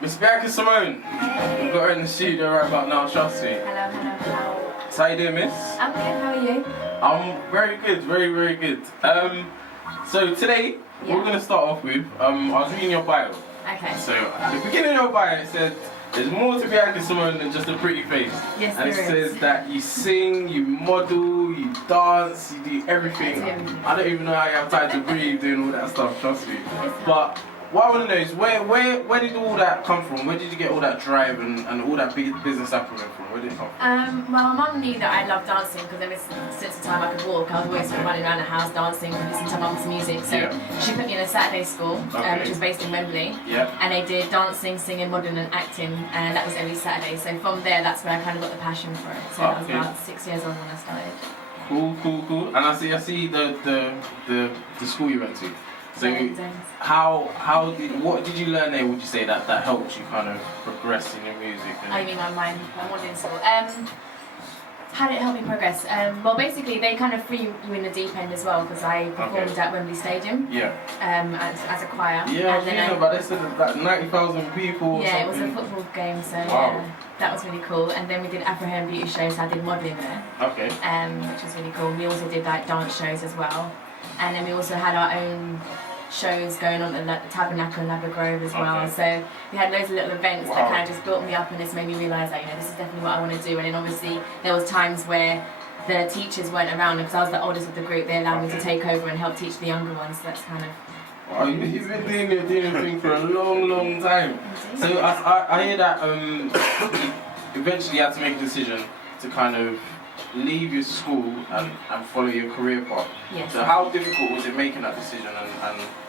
Miss Bianca Simmone. Hey. We've got her in the studio right about now, trust me. Hello. So how you doing, miss? I'm good, how are you? I'm very good, very good. So today, we're going to start off with, I was reading your bio. Okay. So at the beginning of your bio, it said, there's more to Bianca Simmone than just a pretty face. Yes, and it there says is. that you sing, you model, you dance, you do everything. I don't even know how you have time to breathe doing all that stuff, trust me. But what I want to know is where did all that come from? Where did you get all that drive and all that big business acumen from? Where did it come from? Well, my mum knew that I loved dancing because ever since the time I could walk, I was always running around the house dancing and listening to mum's music. So she put me in a Saturday school, which was based in Wembley. Yeah. And they did dancing, singing, modelling and acting, and that was every Saturday. So from there, that's where I kind of got the passion for it. So I was about 6 years old when I started. Cool. And I see the school you went to. So what did you learn there, would you say, that helped you kind of progress in your music? Oh, you mean my modelling school? How did it help me progress? Well, basically, they kind of threw you in the deep end as well, because I performed at Wembley Stadium. Yeah. As a choir. Yeah, I was reading about this, like 90,000 people. Yeah, it was a football game, so that was really cool. And then we did Afro-Hair and Beauty shows, so I did modelling there. Okay. Which was really cool. We also did like dance shows as well. And then we also had our own shows going on at like, the Tabernacle and Labra Grove as well. So we had loads of little events that kind of just built me up and just made me realise that, this is definitely what I want to do. And then obviously there was times where the teachers weren't around, because I was the oldest of the group, they allowed me to take over and help teach the younger ones. So that's kind of... Oh, you've been doing your thing for a long time. So I hear that eventually you had to make a decision to kind of leave your school and follow your career path. Yes. So how difficult was it making that decision and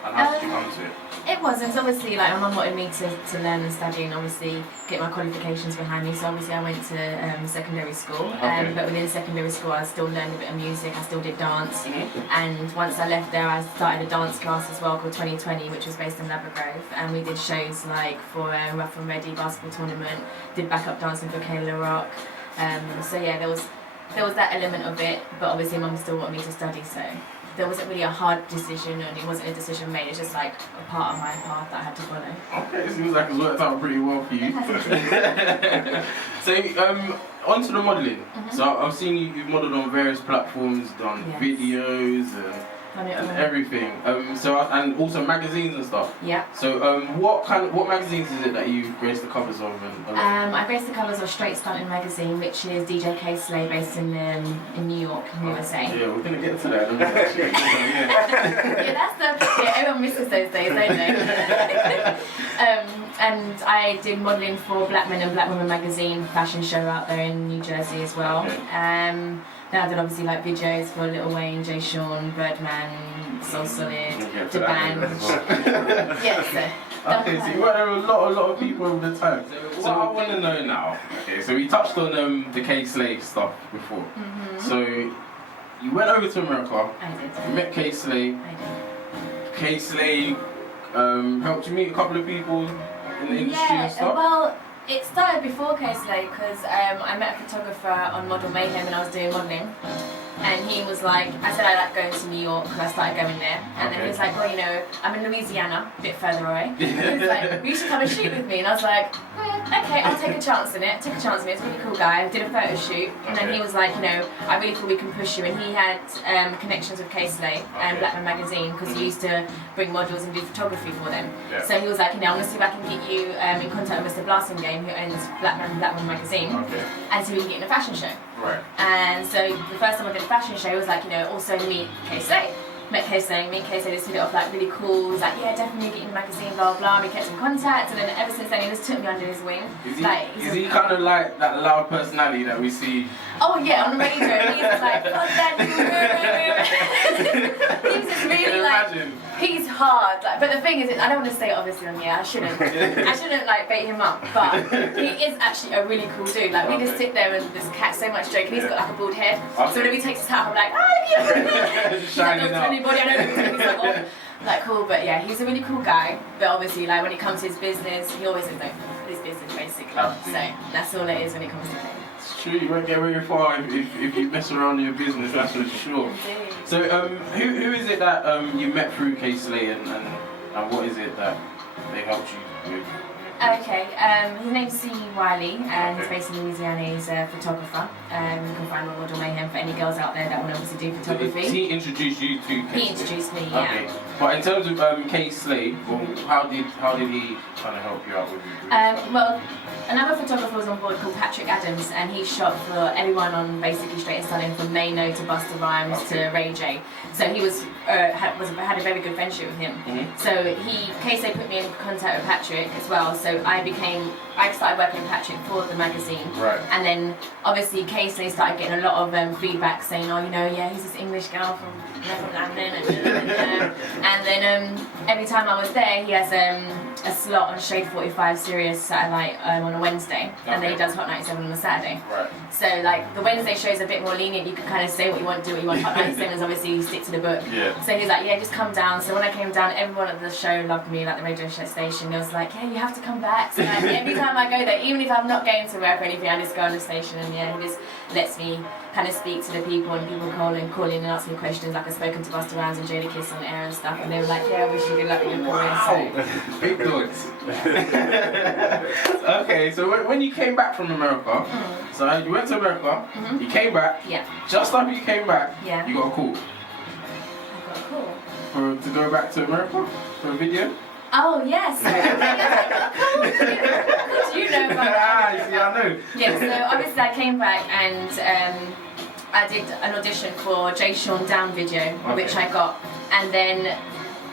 how did you come to it? It wasn't. Obviously, like, my mum wanted me to learn and study and obviously get my qualifications behind me. So obviously I went to secondary school. But within secondary school I still learned a bit of music, I still did dance. And once I left there I started a dance class as well called 2020, which was based in Labra Grove. And we did shows like for Rough and Ready basketball tournament, did backup dancing for Kayla Rock. So yeah, there was that element of it, but obviously mum still wanted me to study, so there wasn't really a hard decision and it wasn't a decision made, it's just like a part of my path that I had to follow. Okay, it seems like it's worked out pretty well for you. So, onto the modelling. So I've seen you've modelled on various platforms, done videos and everything. And also magazines and stuff. Yeah. So what magazines is it that you've graced the covers of? I graced the covers of Straight Stunting magazine, which is DJ K Slay, based in New York, USA. Yeah, we're gonna get to that. Everyone misses those days, don't they? And I did modelling for Black Men and Black Women magazine, fashion show out there in New Jersey as well. Then I did obviously like videos for Lil Wayne, Jay Sean, Birdman, Soul Solid, The Band. Okay, so you work with a lot of people over the time. So what I want to know now, so we touched on the K Slay stuff before. So you went over to America. I did. You met K Slay. I did. K Slay helped you meet a couple of people in the industry and stuff? Well, it started before K Slay because I met a photographer on Model Mayhem when I was doing modelling. And he was like, I said I like going to New York because I started going there. And then he was like, well, I'm in Louisiana, a bit further away. He was like, you should come and shoot with me. And I was like, okay, I'll take a chance in it. Took a chance in it. He's a really cool guy. Did a photo shoot. And then he was like, I really feel we can push you. And he had connections with K Slay and Black Man magazine because he used to bring models and do photography for them. So he was like, I'm going to see if I can get you in contact with Mr. Blasingame, who owns Black Man magazine, and so we can get in a fashion show. Right. And so the first time I did a fashion show was like, also meet K Slay. Met K Slay, me and K Slay just hit it off like really cool. He was like, yeah, definitely get in the magazine, blah blah. We kept in contact, and then ever since then he just took me under his wing. Is he kind of like that loud personality that we see? Oh yeah, on the radio. He's like, fuck that dude. He's just really he's hard. But the thing is, I don't want to say it obviously on here. I shouldn't like bait him up. But he is actually a really cool dude. Like we just sit there and just catch so much joke. And he's got like a bald head. So whenever he takes his hat off, I'm like, just shining out. Anybody, I don't know he's like, oh. Like cool, but yeah, he's a really cool guy. But obviously, like when it comes to his business, he always is like his business basically. So that's all it is when it comes to him. It's true, you won't get very far if you mess around in your business, that's for sure. Indeed. So who is it that you met through K Slay and what is it that they helped you with? Okay, his name's C. Wiley, and he's based in Louisiana. He's a photographer. You can find him on Model Mayhem for any girls out there that want to obviously do photography. He introduced you to K. He introduced me, yeah. Okay. But in terms of K. Slade, well, how did he kind of help you out with your Well, another photographer was on board called Patrick Adams, and he shot for everyone on basically Straight and Stunning, from Mano to Busta Rhymes to Ray J. So he had a very good friendship with him. So K-Slade put me in contact with Patrick as well. So I started working with Patrick for the magazine. Right. And then obviously K-Slade started getting a lot of feedback saying, oh, you know, yeah, he's this English girl from London. And then every time I was there, he has a slot on Shade 45 Sirius satellite on a Wednesday, and then he does Hot 97 on a Saturday. Right. So like the Wednesday show is a bit more lenient. You can kind of say what you want, do what you want. Hot 97 is obviously you stick to the book. Yeah. So he was like, yeah, just come down. So when I came down, everyone at the show loved me, like the radio show station. They was like, yeah, you have to come back. So like, every time I go there, even if I'm not going to work or anything, I just go on the station, and yeah, he just lets me kind of speak to the people, and people call in and ask me questions. Like I've spoken to Busta Rhymes and Jada Kiss on air and stuff, and they were like, yeah, I wish you good luck with your career. So. Big dogs. Okay, so when you came back from America, so you went to America, you came back, just after you came back, you got a call. I got a call. To go back to America for a video? Oh, yes. Cool. You know about that. See, I know. Yeah, so obviously I came back and I did an audition for Jay Sean Down video, which I got. And then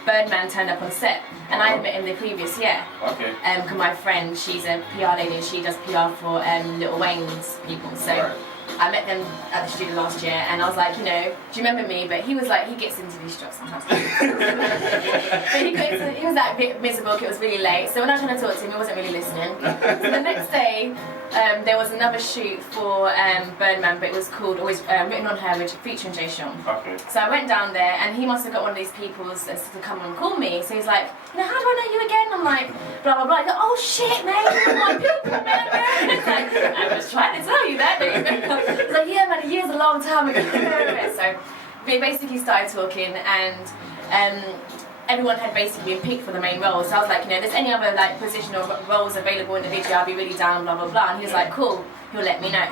Birdman turned up on set. And I had met him the previous year. Okay. Cause my friend, she's a PR lady, and she does PR for Lil Wayne's people. So I met them at the studio last year, and I was like, you know, do you remember me? But he was like, he gets into these jobs sometimes. But he was like a bit miserable. It was really late. So when I was trying to talk to him, he wasn't really listening. So the next day, there was another shoot for Birdman, but it was called Always Written on Her, which featuring Jay Sean. Okay. So I went down there, and he must have got one of these people to come and call me. So he's like, you know, how do I know you again? I'm like, blah blah blah. I go, oh shit, man, you're my people, man. It's like, I was trying to tell you that. He's like, yeah, man, a year's a long time ago. So we basically started talking, and everyone had basically been picked for the main role. So I was like, you know, if there's any other like position or roles available in the video, I'll be really down, blah blah blah. And he was like, cool, he'll let me know.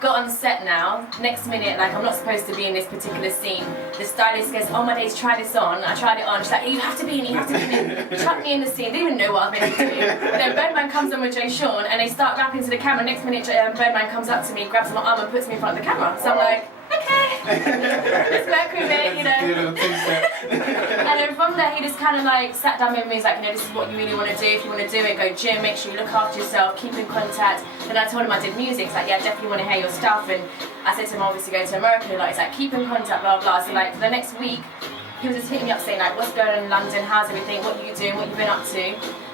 Got on set now, next minute, like I'm not supposed to be in this particular scene. The stylist goes, oh my days, try this on. I tried it on, she's like, you have to be in it, you have to be in it. Chuck me in the scene, they didn't even know what I was meant to do. Then Birdman comes on with Jay Sean, and they start rapping to the camera. Next minute, Birdman comes up to me, grabs my arm and puts me in front of the camera. So I'm like, okay, let's work with it, you know. And then from there, he just kind of like sat down with me. He's like, you know, this is what you really want to do. If you want to do it, go gym, make sure you look after yourself, keep in contact. Then I told him I did music. He's like, yeah, I definitely want to hear your stuff. And I said to him, obviously going to America. Like, he's like, keep in contact, blah blah. So like for the next week, he was just hitting me up saying like, what's going on in London? How's everything? What are you doing? What you been up to?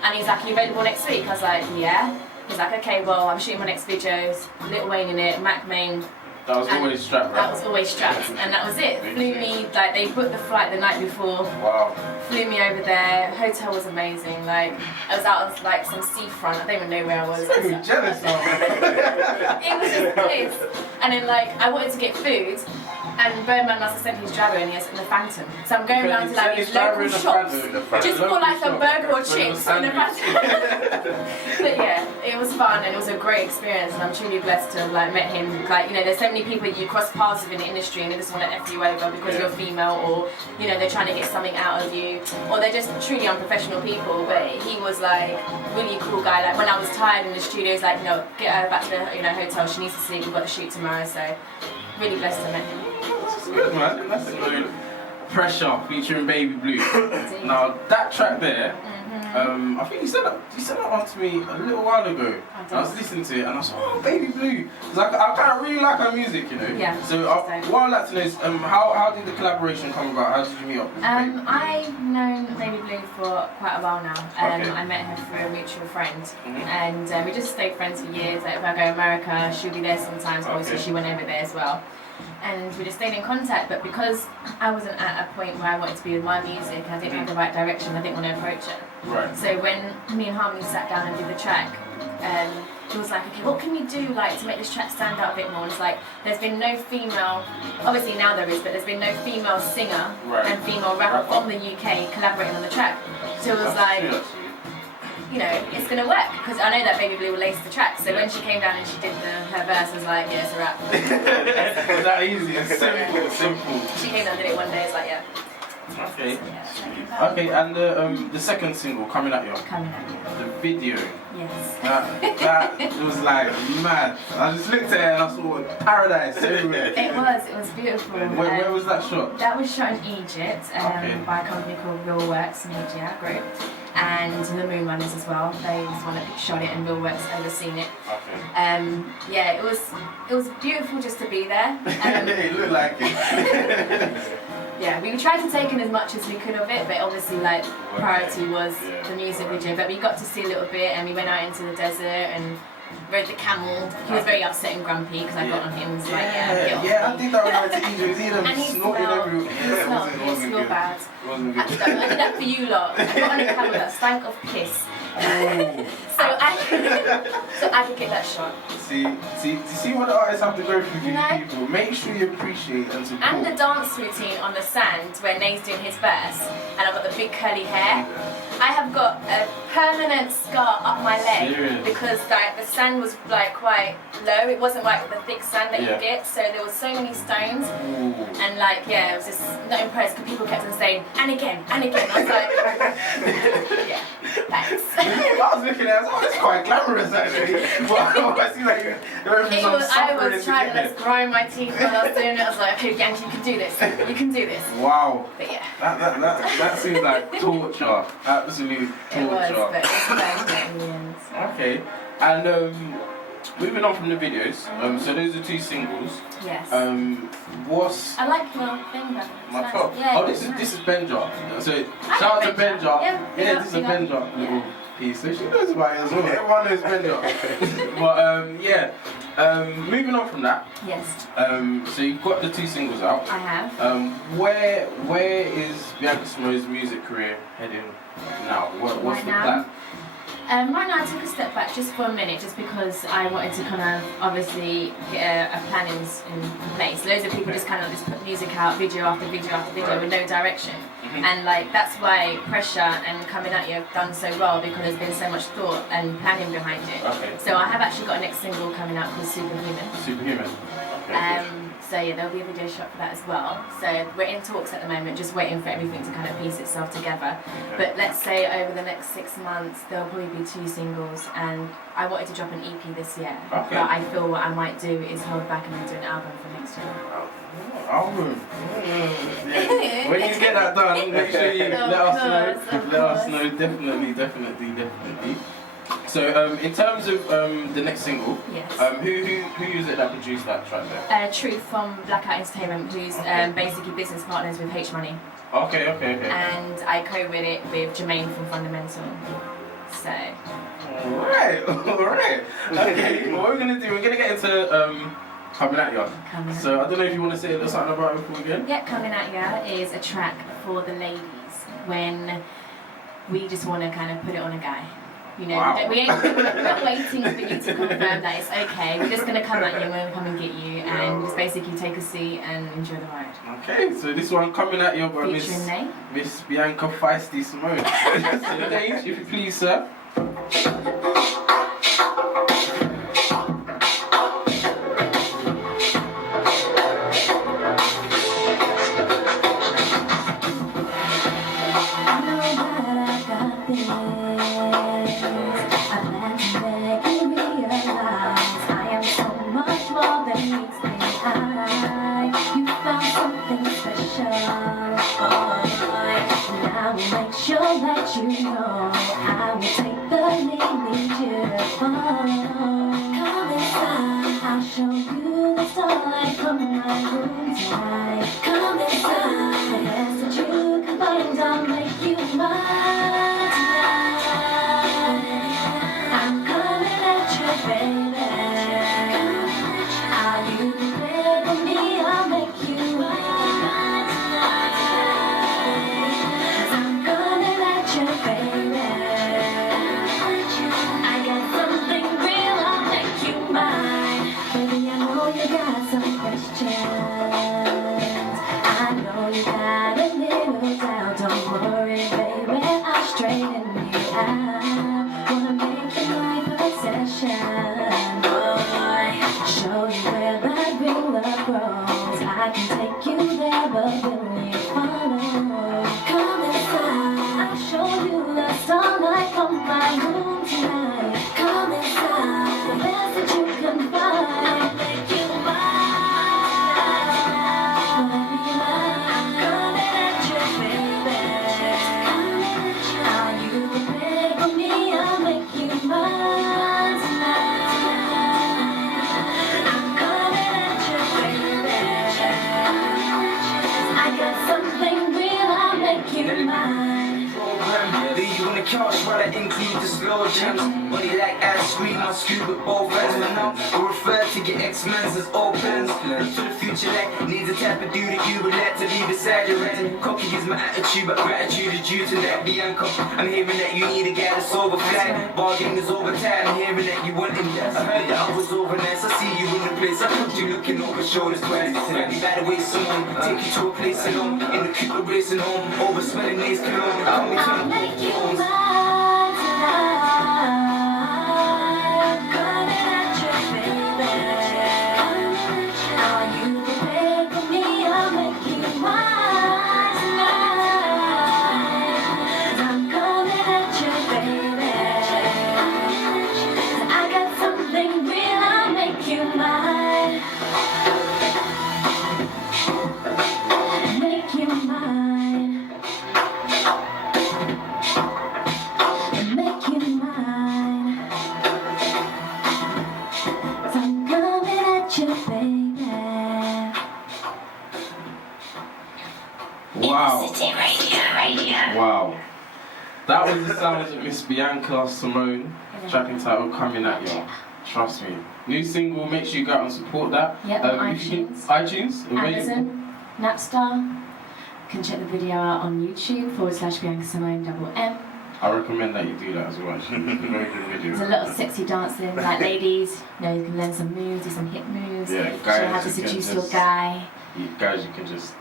And he's like, are you available next week? I was like, yeah. He's like, okay, well, I'm shooting my next videos. Lil Wayne in it, Mac Main. That was always strapped, right? That was always strapped, and that was it. Flew me, like, they booked the flight the night before. Wow. Flew me over there. Hotel was amazing. Like, I was out on, like, some seafront. I don't even know where I was. I'm jealous now. It was just bliss. And then, like, I wanted to get food, and Birdman must have sent his driver in the Phantom. So I'm going around to, like, these local shops, just for, like, a burger or chips in the Phantom. But, yeah, it was fun, and it was a great experience, and I'm truly blessed to have, like, met him. Like, you know, there's so many people you cross paths with in the industry, and they just want to F you over because you're female, or, you know, they're trying to get something out of you, or they're just truly unprofessional people. But he was like really cool guy. Like when I was tired in the studio, he's like, you know, get her back to the, you know, hotel. She needs to sleep. We've got to shoot tomorrow. So really blessed to meet him. That's good, man. That's good. Pressure featuring Baby Blue. Now that track there. I think you said that one to me a little while ago. I was listening to it and I was like, oh, Baby Blue. Because I kind of really like her music, you know. Yeah. So what I'd like to know is how did the collaboration come about? How did you meet up with I've known Baby Blue for quite a while now. I met her through a mutual friend, and we just stayed friends for years. Like if I go to America, she'll be there sometimes. Obviously, she went over there as well. And we just stayed in contact, but because I wasn't at a point where I wanted to be with my music, I didn't have the right direction, I didn't want to approach it. Right. So when me and Harmony sat down and did the track, it was like, okay, what can we do like to make this track stand out a bit more? And it's like, there's been no female, obviously now there is, but there's been no female singer and female rapper from the UK collaborating on the track. So it was like, you know, it's gonna work because I know that Baby Blue will lace the track. So when she came down and she did her verse, I was like, yeah, it's a wrap. It's that easy. It's simple. Simple. She came down and did it one day. It's like, yeah. Okay. So, yeah, okay, and the second single, Coming At You. Coming At You. The video. Yes. That was like mad. I just looked at it and I saw paradise everywhere. It was beautiful. Where was that shot? That was shot in Egypt by a company called Real Works Media Group. And the Moonrunners as well. They was one that shot it and Real Works overseen it. Okay. Yeah, it was beautiful just to be there. It looked like it. Yeah, we tried to take in as much as we could of it, but obviously like priority was the music video. But we got to see a little bit and we went out into the desert and rode the camel. He was very upset and grumpy because I got on him and was like, get off me. I think that was like to Egypt. He and he smelled real bad. It wasn't good. I did that for you lot. I got on a camel that stank of piss. so I could get that shot. See what the artists have to go through for you people. Make sure you appreciate and support. And the dance routine on the sand where Nate's doing his verse, and I've got the big curly hair. I have got a permanent scar up my leg. Serious? Because like the sand was like quite low. It wasn't like the thick sand that you get, so there was so many stones. And like I was just not impressed because people kept on saying and again. I was like, yeah, thanks. I was looking at it, it's quite glamorous actually. But I see like I was trying to grind my teeth while I was doing it. I was like, okay, Bianca, you can do this. You can do this. Wow. But yeah. That seems like torture. Absolute torture. It was, but it's perfect in the end. Okay. And moving on from the videos, so those are 2 singles. Yes. What's I like your thing, but my nice. top? Yeah, this is Benja. So shout out to Benja. Yeah, This is a Benja little piece. So she knows about it as well. Everyone knows Benja. But moving on from that. Yes. So you've got the 2 singles out. I have. Where is Bianca Simmone's music career heading now? What's the plan? Right now I took a step back just for a minute just because I wanted to kind of obviously get a plan in place. Loads of people just kind of just put music out, video after video after video with no direction. And like that's why Pressure and Coming At You have done so well because there's been so much thought and planning behind it. Okay. So I have actually got a next single coming out called Superhuman. Superhuman. Okay. So yeah, there'll be a video shot for that as well. So we're in talks at the moment, just waiting for everything to kind of piece itself together. Okay. But let's say over the next 6 months, there'll probably be 2 singles, and I wanted to drop an EP this year. Okay. But I feel what I might do is hold back and then do an album for next year. Album. Yeah. When you get that done, make sure you let us know. Let us know. Definitely. So in terms of the next single, yes. Who is it that produced that track there? Truth from Blackout Entertainment, who's basically business partners with H Money. Okay. And I co-wrote it with Jermaine from Fundamental. So. Alright. Okay, what we're gonna get into Coming At Ya. So I don't know if you want to say a little something about it before we begin. Yeah, Coming At Ya is a track for the ladies when we just want to kind of put it on a guy. You know, we're not waiting for you to confirm that it's okay. We're just going to come at you and we're going to come and get you and just basically take a seat and enjoy the ride. Okay, so this one Coming At You by Miss Bianca Feisty Simmone. So Dange, if you please, sir. my room tonight. Come inside, the best that you can find. Make you mine. I'm coming at you, baby. Are you prepared for me? I'll make you mine tonight. I'm coming at you, baby. I got something real, I'll make you mine. Leave you on the couch while I include the slow jams. Money like ice cream, I scoop with both hands. But now I refer to your ex-mans as opens. Look to the future like needs a type of dude that you would like to be beside your end. Cocky is my attitude, but gratitude is due to that Bianca. I'm hearing that you need a guy that's overfly. Bargain is overtime, I'm hearing that you want him. I heard that I was over nice, I see you in the place. I heard you looking over shoulders twice. Maybe by the way someone take you to a place alone. In the Cooper racing home, over smelling nails cologne. I'll make you mine tonight. Coming at you, baby. Are you prepared for me? I'll make you mine tonight. I'm coming at you, baby. I got something real, I'll make you mine. Make you mine. Make you mine. So I'm coming at you, baby. Wow. Innacity Radio. Wow. That was the sounds of Miss Bianca Simmone. Track entitled Coming At You. Trust me. New single, make sure you go out and support that. Yep, If you can- iTunes. iTunes? Amazing. Amazon, Napstar. You can check the video out on YouTube /Bianca Simmone double-M. I recommend that you do that as well. Very good There's a video. lot of sexy dancing, like ladies, you know, you can learn some moves, do some hip moves, Yeah, show guys, how to you can seduce your just- guy. You guys, you can just.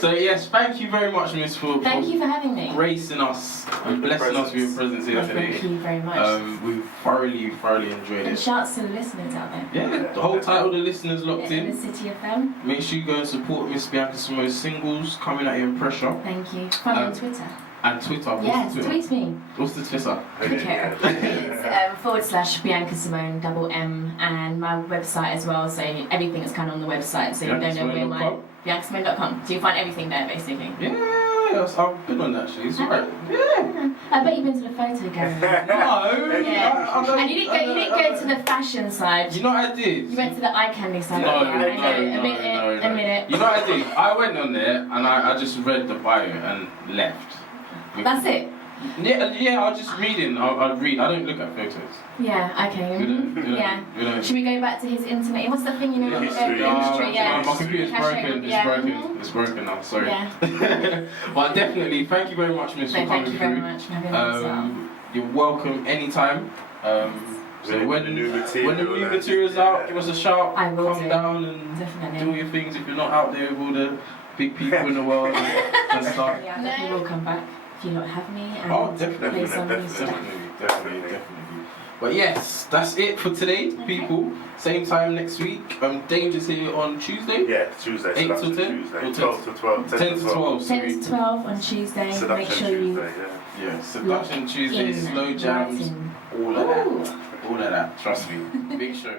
So yes, thank you very much, Miss, for Thank you for having me. gracing us and blessing us with your presence here Well, thank today. you very much. We thoroughly enjoyed And it. shouts to the listeners out there. Yeah, the whole title, the listeners locked in. Innacity FM. Make sure you go and support Miss Bianca Simone's singles, Coming At You in Pressure, Thank you. Follow me on Um, Twitter. and Twitter. What's Yes, the Twitter? tweet me. What's the Twitter? Okay. It's /Bianca Simmone double-M and my website as well. So everything is kind of on the website. So you don't know where my BiancaSimmone.com. So you find everything there basically. Yes, I've been on that actually. It's alright. Yeah. I bet you've been to the photo gallery. No. Yeah. I don't- And you didn't go to the fashion side. You know what I did? You went to the eye candy side. No. A minute. You know what I did? I went on there and I just read the bio and left. That's it. Yeah, I'll just reading. I'll read. I don't look at photos. Yeah. Okay. You know, Yeah. You know. Should we go back to his intimate? What's the thing you know? History. Yeah. My computer's broken. Yeah. It's broken now. Sorry. Yeah. But definitely, thank you very much, Miss, for No, coming thank you very through. much for having me as well. You're welcome anytime. So when the new material, material's out, give us a shout. I will Come do. down and Definitely. do your things. If you're not out there with all the big people in the world and stuff. Yeah, I definitely will come back if you not have me and Oh, play definitely, some new stuff. definitely. But yes, that's it for today, people. Same time next week. Dange's here on Tuesday. Yeah, Tuesday. 8 till 10? Tuesday. Or 12 to 12. 10 to 12. 10 to 12 on Tuesday. Make Seduction sure you Tuesday, yeah. Yeah, Seduction Tuesday, in, slow jams, in. all of that. Ooh. All of that, trust me. Big show.